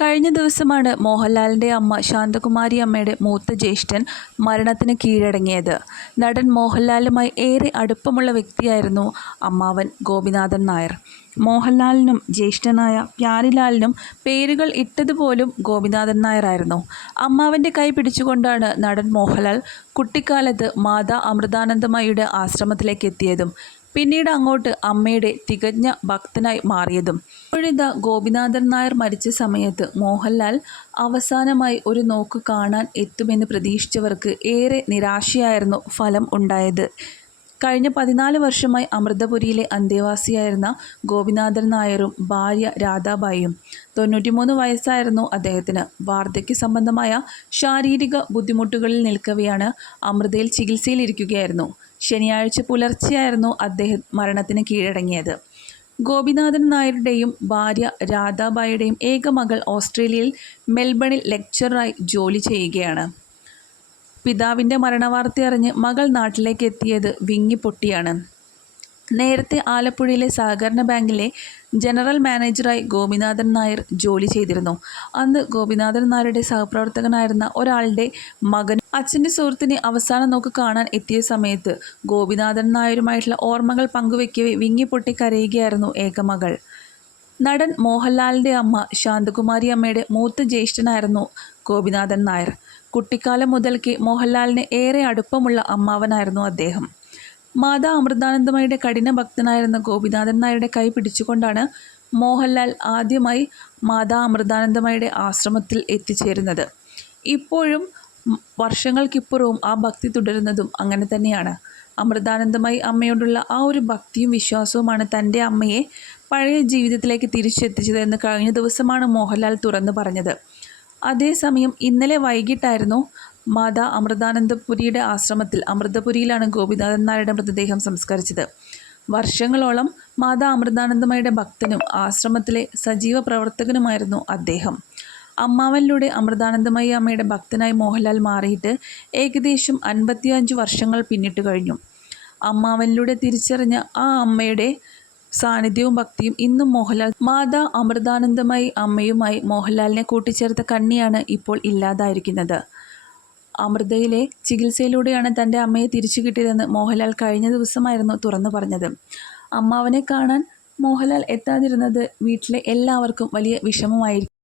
കഴിഞ്ഞ ദിവസമാണ് മോഹൻലാലിന്റെ അമ്മ ശാന്തകുമാരി അമ്മയുടെ മൂത്ത ജ്യേഷ്ഠൻ മരണത്തിന് കീഴടങ്ങിയത്. നടൻ മോഹൻലാലുമായി ഏറെ അടുപ്പമുള്ള വ്യക്തിയായിരുന്നു അമ്മാവൻ ഗോപിനാഥൻ നായർ. മോഹൻലാലിനും ജ്യേഷ്ഠനായ പ്യാരിലാലിനും പേരുകൾ ഇട്ടതുപോലും ഗോപിനാഥൻ നായരായിരുന്നു. അമ്മാവന്റെ കൈ പിടിച്ചുകൊണ്ടാണ് നടൻ മോഹൻലാൽ കുട്ടിക്കാലത്ത് മാതാ അമൃതാനന്ദമയുടെ ആശ്രമത്തിലേക്ക് എത്തിയതും പിന്നീട് അങ്ങോട്ട് അമ്മയുടെ തികഞ്ഞ ഭക്തനായി മാറിയതും. ഇപ്പോഴിത ഗോപിനാഥൻ നായർ മരിച്ച സമയത്ത് മോഹൻലാൽ അവസാനമായി ഒരു നോക്ക് കാണാൻ എത്തുമെന്ന് പ്രതീക്ഷിച്ചവർക്ക് ഏറെ നിരാശയായിരുന്നു ഫലം ഉണ്ടായത്. കഴിഞ്ഞ പതിനാല് വർഷമായി അമൃതപുരിയിലെ അന്തേവാസിയായിരുന്ന ഗോപിനാഥൻ നായരും ഭാര്യ രാധാബായിയും തൊണ്ണൂറ്റിമൂന്ന് വയസ്സായിരുന്നു അദ്ദേഹത്തിന്. വാർദ്ധക്യ സംബന്ധമായ ശാരീരിക ബുദ്ധിമുട്ടുകളിൽ നിൽക്കവെയാണ് അമൃതയിൽ ചികിത്സയിലിരിക്കുകയായിരുന്നു. ശനിയാഴ്ച പുലർച്ചെയായിരുന്നു അദ്ദേഹം മരണത്തിന് കീഴടങ്ങിയത്. ഗോപിനാഥൻ നായരുടെയും ഭാര്യ രാധാബായിയുടെയും ഏക മകൾ ഓസ്ട്രേലിയയിൽ മെൽബണിൽ ലെക്ചറായി ജോലി ചെയ്യുകയാണ്. പിതാവിന്റെ മരണവാർത്തയറിഞ്ഞ് മകൾ നാട്ടിലേക്ക് എത്തിയത് വിങ്ങിപ്പൊട്ടിയാണ്. നേരത്തെ ആലപ്പുഴയിലെ സഹകരണ ബാങ്കിലെ ജനറൽ മാനേജറായി ഗോപിനാഥൻ നായർ ജോലി ചെയ്തിരുന്നു. അന്ന് ഗോപിനാഥൻ നായരുടെ സഹപ്രവർത്തകനായിരുന്ന ഒരാളുടെ മകൻ അച്ഛന്റെ സുഹൃത്തിനെ അവസാനം നോക്ക് കാണാൻ എത്തിയ സമയത്ത് ഗോപിനാഥൻ നായരുമായിട്ടുള്ള ഓർമ്മകൾ പങ്കുവെക്കവേ വിങ്ങിപ്പൊട്ടി കരയുകയായിരുന്നു ഏകമകൾ നടൻ മോഹൻലാലിന്റെ അമ്മ ശാന്തകുമാരി അമ്മയുടെ മൂത്ത ജ്യേഷ്ഠനായിരുന്നു ഗോപിനാഥൻ നായർ. കുട്ടിക്കാലം മുതൽക്ക് മോഹൻലാലിന് ഏറെ അടുപ്പമുള്ള അമ്മാവനായിരുന്നു അദ്ദേഹം. മാതാ അമൃതാനന്ദമയുടെ കഠിന ഭക്തനായിരുന്ന ഗോപിനാഥൻ നായരുടെ കൈ പിടിച്ചുകൊണ്ടാണ് മോഹൻലാൽ ആദ്യമായി മാതാ അമൃതാനന്ദമയുടെ ആശ്രമത്തിൽ എത്തിച്ചേരുന്നത്. ഇപ്പോഴും വർഷങ്ങൾക്കിപ്പുറവും ആ ഭക്തി തുടരുന്നതും അങ്ങനെ തന്നെയാണ്. അമൃതാനന്ദമായി അമ്മയോടുള്ള ആ ഒരു ഭക്തിയും വിശ്വാസവുമാണ് തന്റെ അമ്മയെ പഴയ ജീവിതത്തിലേക്ക് തിരിച്ചെത്തിച്ചത് എന്ന് കഴിഞ്ഞ ദിവസമാണ് മോഹൻലാൽ തുറന്നു പറഞ്ഞത്. അതേസമയം ഇന്നലെ വൈകിട്ടായിരുന്നു മാതാ അമൃതാനന്ദപുരിയുടെ ആശ്രമത്തിൽ അമൃതപുരിയിലാണ് ഗോപിനാഥൻ നായരുടെ മൃതദേഹം സംസ്കരിച്ചത്. വർഷങ്ങളോളം മാതാ അമൃതാനന്ദമയുടെ ഭക്തനും ആശ്രമത്തിലെ സജീവ പ്രവർത്തകനുമായിരുന്നു അദ്ദേഹം. അമ്മാവനിലൂടെ അമൃതാനന്ദമയി അമ്മയുടെ ഭക്തനായി മോഹൻലാൽ മാറിയിട്ട് ഏകദേശം അൻപത്തിയഞ്ച് വർഷങ്ങൾ പിന്നിട്ട് കഴിഞ്ഞു. അമ്മാവനിലൂടെ തിരിച്ചറിഞ്ഞ ആ അമ്മയുടെ സാന്നിധ്യവും ഭക്തിയും ഇന്നും മോഹൻലാൽ മാതാ അമൃതാനന്ദമായി അമ്മയുമായി മോഹൻലാലിനെ കൂട്ടിച്ചേർത്ത കണ്ണിയാണ് ഇപ്പോൾ ഇല്ലാതായിരിക്കുന്നത്. അമൃതയിലെ ചികിത്സയിലൂടെയാണ് തന്റെ അമ്മയെ തിരിച്ചു കിട്ടിയതെന്ന് മോഹൻലാൽ കഴിഞ്ഞ ദിവസമായിരുന്നു തുറന്നു പറഞ്ഞത്. അമ്മാവനെ കാണാൻ മോഹൻലാൽ എത്താതിരുന്നത് വീട്ടിലെ എല്ലാവർക്കും വലിയ വിഷമമായിരിക്കും.